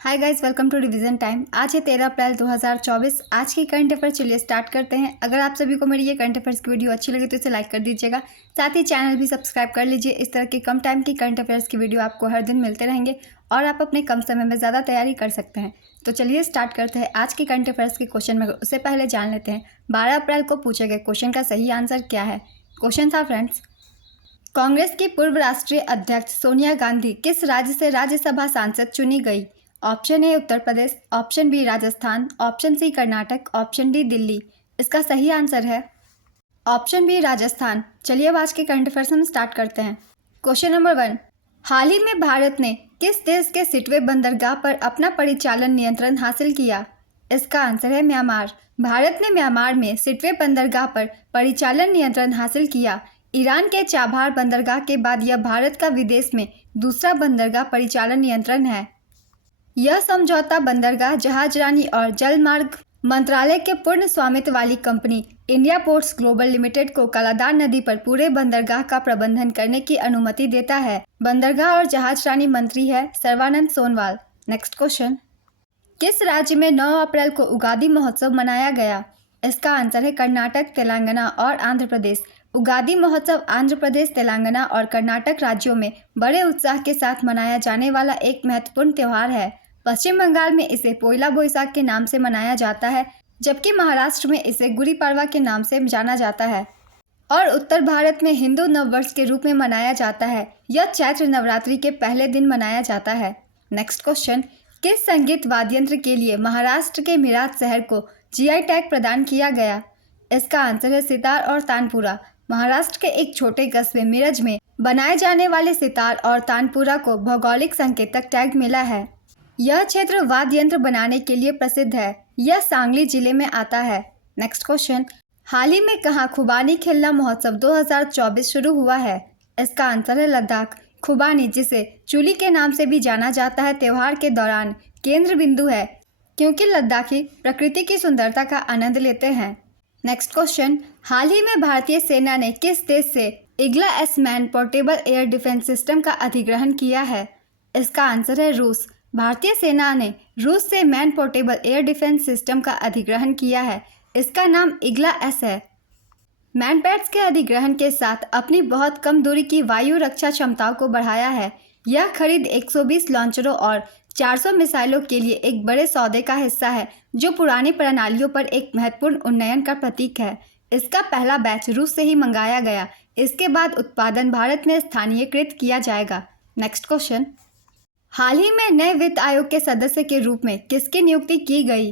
Hi guys, welcome to revision time. आज है 13 अप्रैल 2024। आज की करंट अफेयर चलिए स्टार्ट करते हैं। अगर आप सभी को मेरी ये करंट अफेयर्स की वीडियो अच्छी लगे तो इसे लाइक कर दीजिएगा। साथ ही चैनल भी सब्सक्राइब कर लीजिए। इस तरह के कम टाइम की करंट अफेयर्स की वीडियो आपको हर दिन मिलते रहेंगे और आप अपने कम समय में ज़्यादा तैयारी कर सकते हैं। तो चलिए स्टार्ट करते हैं आज की करंट अफेयर्स के क्वेश्चन में। उससे पहले जान लेते हैं 12 अप्रैल को पूछे गए क्वेश्चन का सही आंसर क्या है। क्वेश्चन था फ्रेंड्स, कांग्रेस की पूर्व राष्ट्रीय अध्यक्ष सोनिया गांधी किस राज्य से राज्यसभा सांसद चुनी गई। Option A Uttar Pradesh, option B Rajasthan, option C Karnataka, option D Delhi. इसका सही आंसर है ऑप्शन बी राजस्थान। चलिए अब आज के करंट अफेयर्स हम स्टार्ट करते हैं। क्वेश्चन नंबर 1, हाल ही में भारत ने किस देश के सिटवे बंदरगाह पर अपना परिचालन नियंत्रण हासिल किया। इसका आंसर है म्यांमार। भारत ने म्यांमार में सिटवे बंदरगाह पर परिचालन नियंत्रण हासिल किया। ईरान के चाबहार बंदरगाह के बाद यह भारत का विदेश में दूसरा बंदरगाह परिचालन नियंत्रण है। यह समझौता बंदरगाह, जहाजरानी और जलमार्ग मंत्रालय के पूर्ण स्वामित्व वाली company India ports global limited को कलादार नदी पर पूरे बंदरगाह का प्रबंधन करने की अनुमति देता है। बंदरगाह और जहाजरानी मंत्री है सर्बानंद सोनोवाल। नेक्स्ट क्वेश्चन, किस राज्य में 9 अप्रैल को उगादि महोत्सव मनाया गया। इसका आंसर है कर्नाटक, तेलंगाना और आंध्र प्रदेश। उगादि महोत्सव आंध्र प्रदेश, तेलंगाना और कर्नाटक राज्यों में बड़े उत्साह के साथ मनाया जाने वाला एक महत्वपूर्ण त्यौहार है। पश्चिम बंगाल में इसे पोइला बोईसाख के नाम से मनाया जाता है, जबकि महाराष्ट्र में इसे गुड़ी पड़वा के नाम से जाना जाता है और उत्तर भारत में हिंदू नववर्ष के रूप में मनाया जाता है। यह चैत्र नवरात्रि के पहले दिन मनाया जाता है। नेक्स्ट क्वेश्चन, किस संगीत वाद्ययंत्र के लिए महाराष्ट्र के मीरठ शहर को जीआई टैग प्रदान किया गया। इसका आंसर है सितार और तानपुरा। महाराष्ट्र के एक छोटे कस्बे मिरज में बनाए जाने वाले सितार और तानपुरा को भौगोलिक संकेतक टैग मिला है। यह क्षेत्र वाद्य यंत्र बनाने के लिए प्रसिद्ध है। यह सांगली जिले में आता है। नेक्स्ट क्वेश्चन, हाल ही में कहाँ खुबानी खेलना महोत्सव 2024 शुरू हुआ है। इसका आंसर है लद्दाख। खुबानी, जिसे चुली के नाम से भी जाना जाता है, त्योहार के दौरान केंद्र बिंदु है क्योंकि लद्दाखी प्रकृति की सुंदरता का आनंद लेते हैं। नेक्स्ट क्वेश्चन, हाल ही में भारतीय सेना ने किस देश से Igla S man portable air defence system का अधिग्रहण किया है। इसका आंसर है रूस। भारतीय सेना ने रूस से man portable air defence system का अधिग्रहण किया है। इसका नाम इग्ला एस है। मैन पैड्स के अधिग्रहण के साथ अपनी बहुत कम दूरी की वायु रक्षा क्षमताओं को बढ़ाया है। यह खरीद 120 लॉन्चरों और 400 मिसाइलों के लिए एक बड़े सौदे का हिस्सा है, जो पुरानी प्रणालियों पर एक महत्वपूर्ण उन्नयन का प्रतीक है। इसका पहला बैच रूस से ही मंगाया गया। इसके बाद उत्पादन भारत में स्थानीयकृत किया जाएगा। नेक्स्ट क्वेश्चन, हाल ही में नए वित्त आयोग के सदस्य के रूप में किसकी नियुक्ति की गई।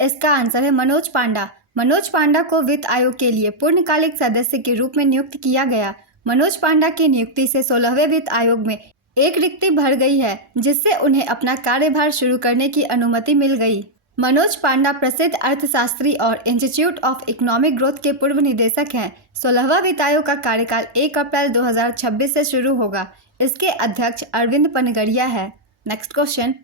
इसका आंसर है मनोज पांडा। मनोज पांडा को वित्त आयोग के लिए पूर्णकालिक सदस्य के रूप में नियुक्त किया गया। मनोज पांडा की नियुक्ति से 16वें वित्त आयोग में एक रिक्ति भर गई है, जिससे उन्हें अपना कार्यभार शुरू करने की अनुमति मिल गई। मनोज पांडा प्रसिद्ध अर्थशास्त्री और इंस्टीट्यूट ऑफ इकोनॉमिक ग्रोथ के पूर्व निदेशक हैं। 16वां वित्त आयोग का कार्यकाल 1 अप्रैल 2026 से शुरू होगा। इसके अध्यक्ष अरविंद पनगड़िया है। नेक्स्ट क्वेश्चन,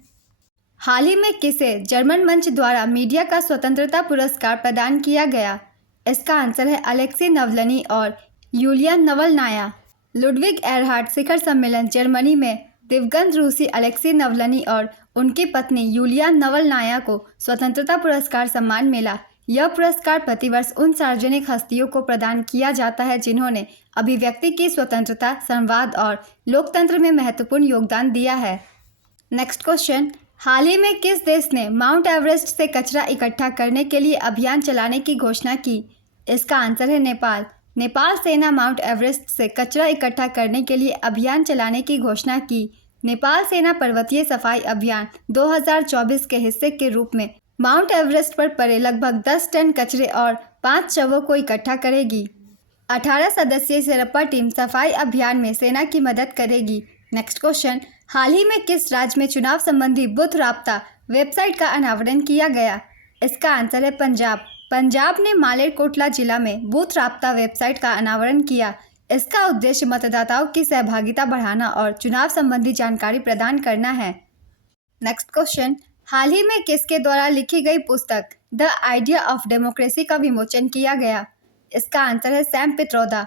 हाल ही में किसे जर्मन मंच द्वारा मीडिया का स्वतंत्रता पुरस्कार प्रदान किया गया। इसका आंसर है अलेक्सी नवलनी और यूलियन नवलनाया। लुडविग एरहार्ड शिखर सम्मेलन जर्मनी में दिवंगत रूसी अलेक्सी नवलनी और उनकी पत्नी यूलिया नवलनाया को स्वतंत्रता पुरस्कार सम्मान मिला। यह पुरस्कार प्रतिवर्ष उन सार्वजनिक हस्तियों को प्रदान किया जाता है जिन्होंने अभिव्यक्ति की स्वतंत्रता, संवाद और लोकतंत्र में महत्वपूर्ण योगदान दिया है। नेक्स्ट क्वेश्चन, हाल ही में किस देश ने माउंट एवरेस्ट से कचरा इकट्ठा करने के लिए अभियान चलाने की घोषणा की। इसका आंसर है नेपाल। नेपाल सेना माउंट एवरेस्ट से कचरा इकट्ठा करने के लिए अभियान चलाने की घोषणा की। नेपाल सेना पर्वतीय सफाई अभियान 2024 के हिस्से के रूप में माउंट एवरेस्ट पर पड़े लगभग 10 टन कचरे और 5 शवों को इकट्ठा करेगी। 18 सदस्यीय शेरपा टीम सफाई अभियान में सेना की मदद करेगी। नेक्स्ट क्वेश्चन, हाल ही में किस राज्य में चुनाव संबंधी बूथ राब्ता वेबसाइट का अनावरण किया गया। इसका आंसर है पंजाब। पंजाब ने मालेरकोटला जिला में बूथ राब्ता वेबसाइट का अनावरण किया। इसका उद्देश्य मतदाताओं की सहभागिता बढ़ाना और चुनाव संबंधी जानकारी प्रदान करना है। नेक्स्ट क्वेश्चन, हाल ही में किसके द्वारा लिखी गई पुस्तक द आइडिया ऑफ डेमोक्रेसी का विमोचन किया गया। इसका आंसर है सैम पित्रोदा।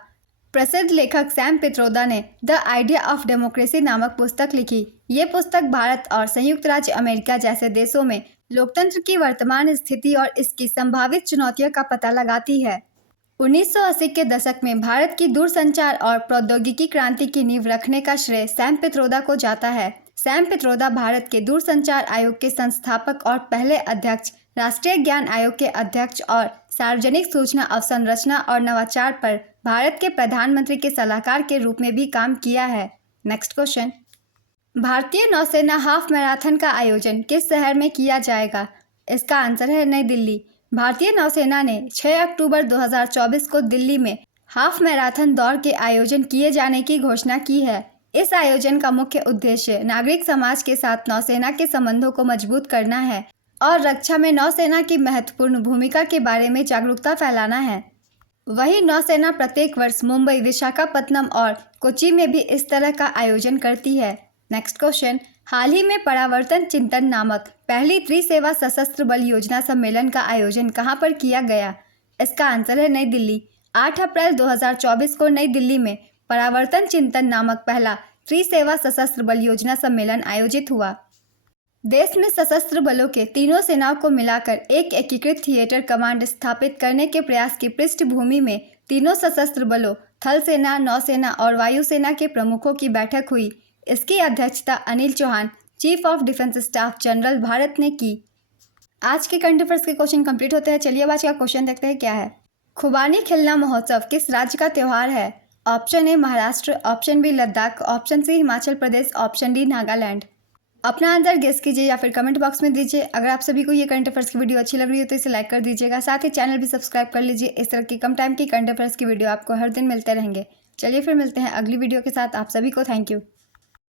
प्रसिद्ध लेखक सैम पित्रोदा ने द आइडिया ऑफ डेमोक्रेसी नामक पुस्तक लिखी। ये पुस्तक भारत और संयुक्त राज्य अमेरिका जैसे देशों में लोकतंत्र की वर्तमान स्थिति और इसकी संभावित चुनौतियों का पता लगाती है। 1980 के दशक में भारत की दूरसंचार और प्रौद्योगिकी क्रांति की नींव रखने का श्रेय सैम पित्रोदा को जाता है। सैम पित्रोदा भारत के दूरसंचार आयोग के संस्थापक और पहले अध्यक्ष, राष्ट्रीय ज्ञान आयोग के अध्यक्ष और सार्वजनिक सूचना अवसंरचना और नवाचार पर भारत के प्रधानमंत्री के सलाहकार के रूप में भी काम किया है। नेक्स्ट क्वेश्चन, भारतीय नौसेना हाफ मैराथन का आयोजन किस शहर में किया जाएगा? इसका आंसर है नई दिल्ली। भारतीय नौसेना ने 6 अक्टूबर 2024 को दिल्ली में हाफ मैराथन दौड़ के आयोजन किए जाने की घोषणा की है। इस आयोजन का मुख्य उद्देश्य नागरिक समाज के साथ नौसेना के संबंधों को मजबूत करना है और रक्षा में नौसेना की महत्वपूर्ण भूमिका के बारे में जागरूकता फैलाना है। वहीं नौसेना प्रत्येक वर्ष मुंबई, विशाखापत्तनम और कोच्चि में भी इस तरह का आयोजन करती है। नेक्स्ट क्वेश्चन, हाल ही में परावर्तन चिंतन नामक पहली त्रिसेवा सशस्त्र बल योजना सम्मेलन का आयोजन कहां पर किया गया? इसका आंसर है नई दिल्ली। 8 अप्रैल 2024 को नई दिल्ली में परावर्तन चिंतन नामक पहला त्रिसेवा सशस्त्र बल योजना सम्मेलन आयोजित हुआ। देश में सशस्त्र बलों के तीनों सेनाओं को मिलाकर एक एकीकृत थिएटर कमांड स्थापित करने के प्रयास की पृष्ठभूमि में तीनों सशस्त्र बलों, थल सेना, नौसेना और वायुसेना के प्रमुखों की बैठक हुई। इसकी अध्यक्षता Anil Chauhan, chief of defence staff general Bharat ने की। आज के करंट अफेयर्स के क्वेश्चन कंप्लीट होते हैं। चलिए अब आज का क्वेश्चन देखते हैं क्या है। खुबानी खिलना महोत्सव किस राज्य का त्यौहार है? Option A Maharashtra, option B Ladakh, option C Himachal Pradesh, option D Nagaland. अपना आंसर गेस कीजिए या फिर कमेंट बॉक्स में दीजिए। अगर आप सभी को ये करंट अफेयर्स की वीडियो अच्छी लग रही है तो इसे लाइक कर दीजिएगा। साथ ही चैनल भी सब्सक्राइब कर लीजिए। इस तरह की कम टाइम की करंट अफेयर्स की वीडियो आपको हर दिन मिलते रहेंगे। चलिए फिर मिलते हैं अगली वीडियो के साथ। आप सभी को थैंक यू।